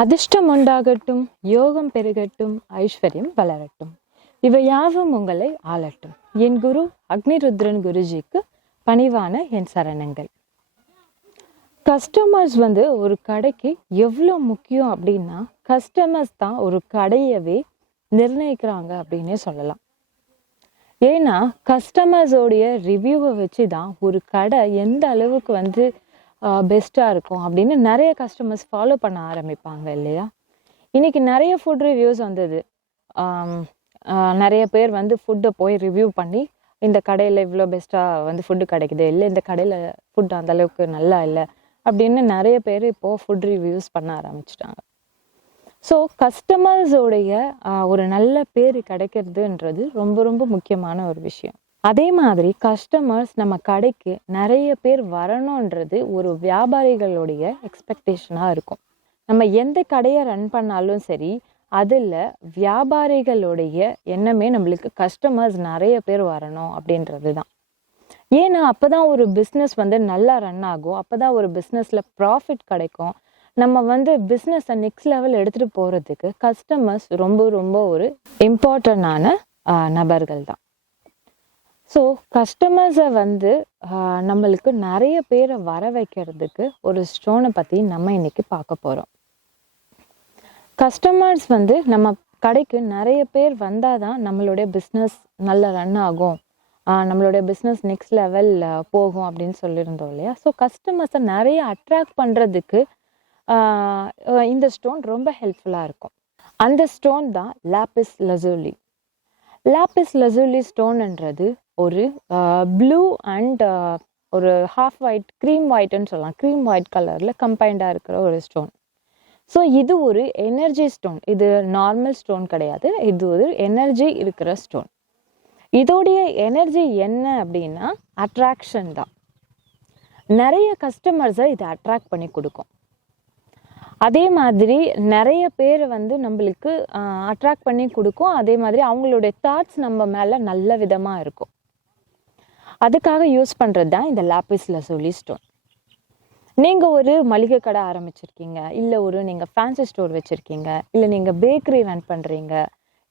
அதிர்ஷ்டம் உண்டாகட்டும், யோகம் பெருகட்டும், ஐஸ்வர்யம் வளரட்டும், இவை யாவும் உங்களை ஆளட்டும். என் குரு அக்னிருத்ரன் குருஜிக்கு பணிவான என் சரணங்கள். கஸ்டமர்ஸ் ஒரு கடைக்கு எவ்வளோ முக்கியம் அப்படின்னா, கஸ்டமர்ஸ் தான் ஒரு கடையவே நிர்ணயிக்கிறாங்க அப்படின்னே சொல்லலாம். ஏன்னா கஸ்டமர்ஸோடைய ரிவ்யூவை வச்சு தான் ஒரு கடை எந்த அளவுக்கு பெஸ்ட்டாக இருக்கும் அப்படின்னு நிறைய கஸ்டமர்ஸ் ஃபாலோ பண்ண ஆரம்பிப்பாங்க இல்லையா. இன்னைக்கு நிறைய ஃபுட் ரிவ்யூஸ் வந்தது. நிறைய பேர் ஃபுட்டை போய் ரிவ்யூ பண்ணி, இந்த கடையில் இவ்வளோ பெஸ்ட்டாக ஃபுட்டு கிடைக்குது, இல்லை இந்த கடையில் ஃபுட் அந்த அளவுக்கு நல்லா இல்லை அப்படின்னு நிறைய பேர் இப்போது ஃபுட் ரிவ்யூஸ் பண்ண ஆரம்பிச்சிட்டாங்க. ஸோ கஸ்டமர்ஸோடைய ஒரு நல்ல பேர் கிடைக்கிறதுன்றது ரொம்ப ரொம்ப முக்கியமான ஒரு விஷயம். அதே மாதிரி கஸ்டமர்ஸ் நம்ம கடைக்கு நிறைய பேர் வரணுன்றது ஒரு வியாபாரிகளுடைய எக்ஸ்பெக்டேஷனாக இருக்கும். நம்ம எந்த கடையை ரன் பண்ணாலும் சரி, அதில் வியாபாரிகளுடைய எண்ணமே நம்மளுக்கு கஸ்டமர்ஸ் நிறைய பேர் வரணும் அப்படின்றது தான். ஏன்னா அப்போ தான் ஒரு பிஸ்னஸ் நல்லா ரன் ஆகும், அப்போ தான் ஒரு பிஸ்னஸில் ப்ராஃபிட் கிடைக்கும். நம்ம பிஸ்னஸை நெக்ஸ்ட் லெவல் எடுத்துகிட்டு போகிறதுக்கு கஸ்டமர்ஸ் ரொம்ப ரொம்ப ஒரு இம்பார்ட்டண்டான நபர்கள் தான். ஸோ கஸ்டமர்ஸை நம்மளுக்கு நிறைய பேரை வர வைக்கிறதுக்கு ஒரு ஸ்டோனை பற்றி நம்ம இன்னைக்கு பார்க்க போகிறோம். கஸ்டமர்ஸ் நம்ம கடைக்கு நிறைய பேர் வந்தால் தான் நம்மளுடைய பிஸ்னஸ் நல்லா ரன் ஆகும், நம்மளுடைய பிஸ்னஸ் நெக்ஸ்ட் லெவல் போகும் அப்படின்னு சொல்லியிருந்தோம் இல்லையா. ஸோ கஸ்டமர்ஸை நிறைய அட்ராக்ட் பண்ணுறதுக்கு இந்த ஸ்டோன் ரொம்ப ஹெல்ப்ஃபுல்லாக இருக்கும். அந்த ஸ்டோன் தான் லாப்பிஸ் லசூலி. லாப்பிஸ் லசூலி ஸ்டோன்ன்றது ஒரு ப்ளூ அண்ட் ஒரு ஹாஃப் ஒயிட், க்ரீம் ஒயிட்னு சொல்லலாம், க்ரீம் ஒயிட் கலரில் கம்பைண்டாக இருக்கிற ஒரு ஸ்டோன். ஸோ இது ஒரு எனர்ஜி ஸ்டோன். இது நார்மல் ஸ்டோன் கிடையாது, இது ஒரு எனர்ஜி இருக்கிற ஸ்டோன். இதோடைய எனர்ஜி என்ன அப்படின்னா அட்ராக்ஷன் தான். நிறைய கஸ்டமர்ஸை இதை அட்ராக்ட் பண்ணி கொடுக்கும். அதே மாதிரி நிறைய பேர் நம்மளுக்கு அட்ராக்ட் பண்ணி கொடுக்கும். அதே மாதிரி அவங்களுடைய தாட்ஸ் நம்ம மேலே நல்ல விதமாக இருக்கும். அதுக்காக யூஸ் பண்ணுறது தான் இந்த லாப்பிஸ் லசூலி ஸ்டோன். நீங்கள் ஒரு மளிகை கடை ஆரம்பிச்சிருக்கீங்க, இல்லை நீங்கள் ஃபேன்சி ஸ்டோர் வச்சுருக்கீங்க, இல்லை நீங்கள் பேக்கரி ரன் பண்ணுறீங்க,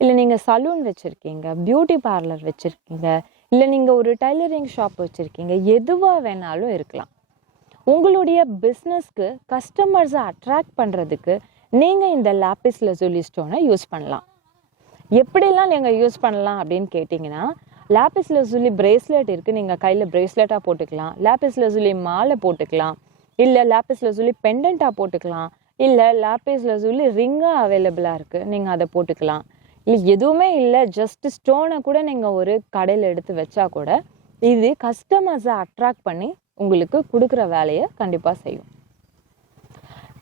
இல்லை நீங்கள் சலூன் வச்சுருக்கீங்க, பியூட்டி பார்லர் வச்சுருக்கீங்க, இல்லை நீங்கள் ஒரு டைலரிங் ஷாப் வச்சுருக்கீங்க, எதுவாக வேணாலும் இருக்கலாம். உங்களுடைய பிஸ்னஸ்க்கு கஸ்டமர்ஸை அட்ராக்ட் பண்ணுறதுக்கு நீங்கள் இந்த லாப்பிஸ் லசூலி ஸ்டோனை யூஸ் பண்ணலாம். எப்படிலாம் நீங்கள் யூஸ் பண்ணலாம் அப்படின்னு கேட்டிங்கன்னா, லாப்பிஸ் லசூலி பிரேஸ்லெட் இருக்குது, நீங்கள் கையில் பிரேஸ்லெட்டாக போட்டுக்கலாம். லாப்பிஸ் லசூலி மாலை போட்டுக்கலாம், இல்லை லாப்பிஸ் லசூலி பெண்டண்ட்டாக போட்டுக்கலாம், இல்லை லாப்பிஸ் லசூலி ரிங்காக அவைலபிளாக இருக்குது, நீங்கள் அதை போட்டுக்கலாம். இல்லை எதுவுமே இல்லை, ஜஸ்ட் ஸ்டோனை கூட நீங்கள் ஒரு கடையில் எடுத்து வச்சா கூட இது கஸ்டமர்ஸை அட்ராக்ட் பண்ணி உங்களுக்கு கொடுக்குற வேலையை கண்டிப்பாக செய்யும்.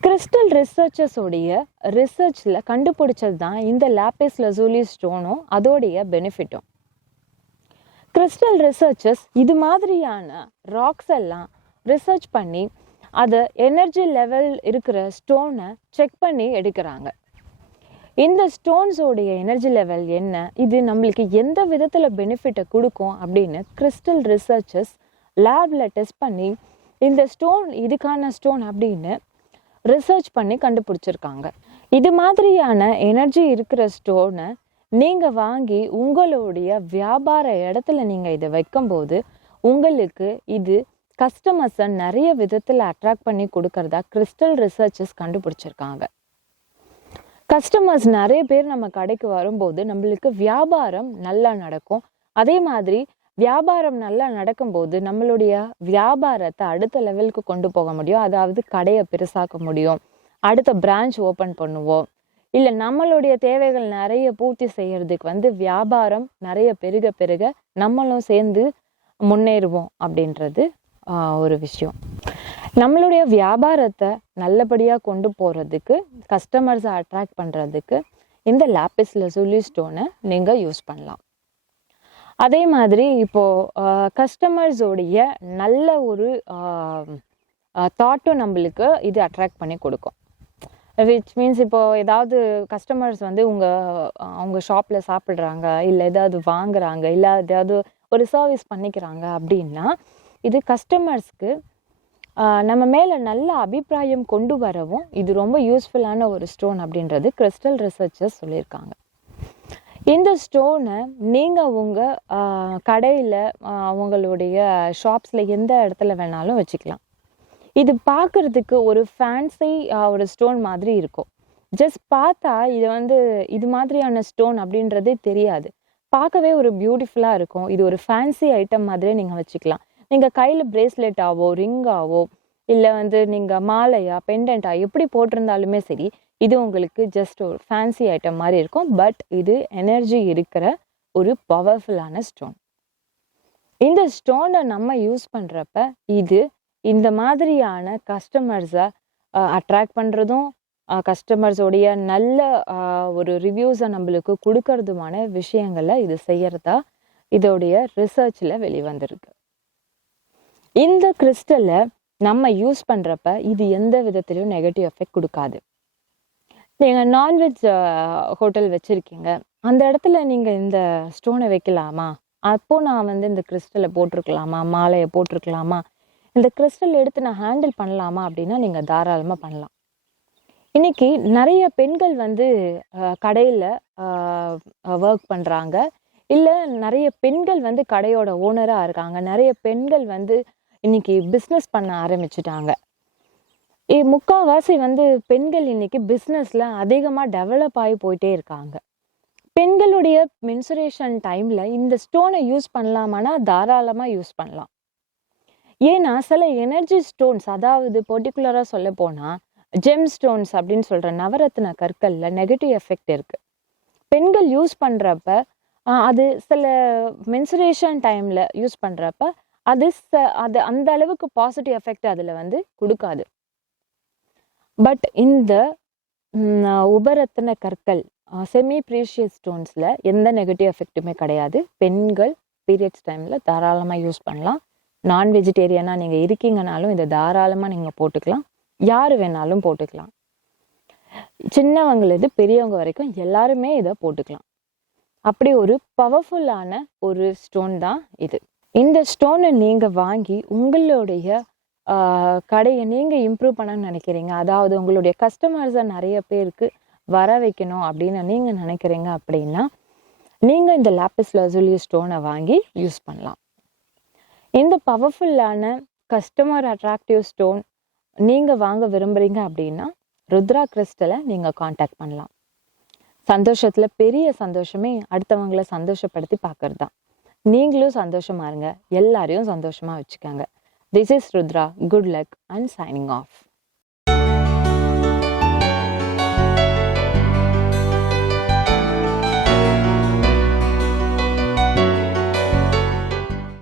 கிறிஸ்டல் ரிசர்ச்சர்ஸோடைய ரிசர்ச்சில் கண்டுபிடிச்சது தான் இந்த லாப்பிஸ் லசூலி ஸ்டோனும் அதோடைய பெனிஃபிட்டும். கிறிஸ்டல் ரிசர்ச்சர்ஸ் இது மாதிரியான ராக்ஸ் எல்லாம் ரிசர்ச் பண்ணி அதை எனர்ஜி லெவல் இருக்கிற ஸ்டோனை செக் பண்ணி எடுக்கிறாங்க. இந்த ஸ்டோன்ஸோடைய எனர்ஜி லெவல் என்ன, இது நம்மளுக்கு எந்த விதத்தில் பெனிஃபிட்டை கொடுக்கும் அப்படின்னு கிறிஸ்டல் ரிசர்ச்சர்ஸ் லேபில் டெஸ்ட் பண்ணி இந்த ஸ்டோன் இதுக்கான ஸ்டோன் அப்படின்னு ரிசர்ச் பண்ணி கண்டுபிடிச்சிருக்காங்க. இது மாதிரியான எனர்ஜி இருக்கிற ஸ்டோனை நீங்கள் வாங்கி உங்களுடைய வியாபார இடத்துல நீங்கள் இதை வைக்கும்போது உங்களுக்கு இது கஸ்டமர்ஸை நிறைய விதத்தில் அட்ராக்ட் பண்ணி கொடுக்கறதா கிறிஸ்டல் ரிசர்ச்சர்ஸ் கண்டுபிடிச்சிருக்காங்க. கஸ்டமர்ஸ் நிறைய பேர் நம்ம கடைக்கு வரும்போது நம்மளுக்கு வியாபாரம் நல்லா நடக்கும். அதே மாதிரி வியாபாரம் நல்லா நடக்கும்போது நம்மளுடைய வியாபாரத்தை அடுத்த லெவலுக்கு கொண்டு போக முடியும். அதாவது கடையை பெருசாக்க முடியும், அடுத்த பிரான்ச் ஓப்பன் பண்ணுவோம், இல்லை நம்மளுடைய தேவைகள் நிறைய பூர்த்தி செய்யறதுக்கு வியாபாரம் நிறைய பெருக பெருக நம்மளும் சேர்ந்து முன்னேறுவோம் அப்படின்றது ஒரு விஷயம். நம்மளுடைய வியாபாரத்தை நல்லபடியாக கொண்டு போகிறதுக்கு, கஸ்டமர்ஸை அட்ராக்ட் பண்ணுறதுக்கு இந்த லாப்பிஸ் லசூலி ஸ்டோனை நீங்கள் யூஸ் பண்ணலாம். அதே மாதிரி இப்போது கஸ்டமர்ஸோடைய நல்ல ஒரு தாட்டும் நம்மளுக்கு இது அட்ராக்ட் பண்ணி கொடுக்கும். விச் மீன்ஸ் இப்போது ஏதாவது கஸ்டமர்ஸ் அவங்க ஷாப்பில் சாப்பிட்றாங்க, இல்லை ஏதாவது வாங்குறாங்க, இல்லை ஏதாவது ஒரு சர்வீஸ் பண்ணிக்கிறாங்க அப்படின்னா இது கஸ்டமர்ஸ்க்கு நம்ம மேலே நல்ல அபிப்பிராயம் கொண்டு வரவும் இது ரொம்ப யூஸ்ஃபுல்லான ஒரு ஸ்டோன் அப்படின்றது கிறிஸ்டல் ரிசர்ச்சர்ஸ் சொல்லியிருக்காங்க. இந்த ஸ்டோனை நீங்கள் உங்கள் கடையில் அவங்களுடைய ஷாப்ஸில் எந்த இடத்துல வேணாலும் வச்சுக்கலாம். இது பார்க்குறதுக்கு ஒரு ஃபேன்சி ஒரு ஸ்டோன் மாதிரி இருக்கும். ஜஸ்ட் பார்த்தா இது மாதிரியான ஸ்டோன் அப்படின்றதே தெரியாது. பார்க்கவே ஒரு பியூட்டிஃபுல்லாக இருக்கும். இது ஒரு ஃபேன்சி ஐட்டம் மாதிரியே நீங்கள் வச்சுக்கலாம். நீங்கள் கையில் பிரேஸ்லெட்டாவோ ரிங்காவோ இல்லை நீங்கள் மாலையா பெண்டண்டா எப்படி போட்டிருந்தாலுமே சரி, இது உங்களுக்கு ஜஸ்ட் ஒரு ஃபேன்சி ஐட்டம் மாதிரி இருக்கும். பட் இது எனர்ஜி இருக்கிற ஒரு பவர்ஃபுல்லான ஸ்டோன். இந்த ஸ்டோனை நம்ம யூஸ் பண்ணுறப்ப இது இந்த மாதிரியான கஸ்டமர்ஸை அட்ராக்ட் பண்ணுறதும் கஸ்டமர்ஸோடைய நல்ல ஒரு ரிவ்யூஸை நம்மளுக்கு கொடுக்கறதுமான விஷயங்களை இது செய்யறதா இதோடைய ரிசர்ச்சில் வெளிவந்திருக்கு. இந்த கிறிஸ்டலை நம்ம யூஸ் பண்ணுறப்ப இது எந்த விதத்திலையும் நெகட்டிவ் எஃபெக்ட் கொடுக்காது. நீங்கள் நான்வெஜ் ஹோட்டல் வச்சுருக்கீங்க, அந்த இடத்துல நீங்கள் இந்த ஸ்டோனை வைக்கலாமா, அப்போது நான் இந்த கிறிஸ்டலை போட்டிருக்கலாமா, மாலையை போட்டிருக்கலாமா, இந்த கிறிஸ்டல் எடுத்து நான் ஹேண்டில் பண்ணலாமா அப்படின்னா நீங்கள் தாராளமாக பண்ணலாம். இன்னைக்கு நிறைய பெண்கள் கடையில் ஒர்க் பண்ணுறாங்க, இல்லை நிறைய பெண்கள் கடையோட ஓனராக இருக்காங்க. நிறைய பெண்கள் இன்னைக்கு பிஸ்னஸ் பண்ண ஆரம்பிச்சுட்டாங்க. முக்கால்வாசி பெண்கள் இன்னைக்கு பிஸ்னஸில் அதிகமாக டெவலப் ஆகி போயிட்டே இருக்காங்க. பெண்களுடைய மென்சுரேஷன் டைமில் இந்த ஸ்டோனை யூஸ் பண்ணலாமான்னா தாராளமாக யூஸ் பண்ணலாம். ஏன்னா சில எனர்ஜி ஸ்டோன்ஸ், அதாவது பர்டிகுலராக சொல்ல போனால் ஜெம் ஸ்டோன்ஸ் அப்படின்னு சொல்கிற நவரத்ன கற்களில் நெகட்டிவ் எஃபெக்ட் இருக்குது. பெண்கள் யூஸ் பண்ணுறப்ப அது சில மென்சுரேஷன் டைமில் யூஸ் பண்ணுறப்ப அது அந்த அளவுக்கு பாசிட்டிவ் எஃபெக்ட் அதில் கொடுக்காது. பட் இந்த உபரத்ன கற்கள் செமி ப்ரீஷியஸ் ஸ்டோன்ஸில் எந்த நெகட்டிவ் எஃபெக்ட்டுமே கிடையாது. பெண்கள் பீரியட்ஸ் டைமில் தாராளமாக யூஸ் பண்ணலாம். நான் வெஜிடேரியனாக நீங்கள் இருக்கீங்கனாலும் இதை தாராளமாக நீங்கள் போட்டுக்கலாம். யார் வேணாலும் போட்டுக்கலாம். சின்னவங்களது பெரியவங்க வரைக்கும் எல்லாருமே இதை போட்டுக்கலாம். அப்படி ஒரு பவர்ஃபுல்லான ஒரு ஸ்டோன் தான் இது. இந்த ஸ்டோனை நீங்கள் வாங்கி உங்களுடைய கடையை நீங்கள் இம்ப்ரூவ் பண்ண நினைக்கிறீங்க, அதாவது உங்களுடைய கஸ்டமர்ஸை நிறைய பேருக்கு வர வைக்கணும் அப்படின்னு நீங்கள் நினைக்கிறீங்க அப்படின்னா நீங்கள் இந்த லாப்பிஸ் லசூலி ஸ்டோனை வாங்கி யூஸ் பண்ணலாம். இந்த பவர்ஃபுல்லான கஸ்டமர் அட்ராக்டிவ் ஸ்டோன் நீங்கள் வாங்க விரும்புகிறீங்க அப்படின்னா ருத்ரா கிறிஸ்டலை நீங்கள் காண்டாக்ட் பண்ணலாம். சந்தோஷத்தில் பெரிய சந்தோஷமே அடுத்தவங்களை சந்தோஷப்படுத்தி பார்க்கறது தான். நீங்களும் சந்தோஷமா இருங்க, எல்லாரையும் சந்தோஷமாக வச்சுக்கோங்க. This is Rudra. Good luck and signing off.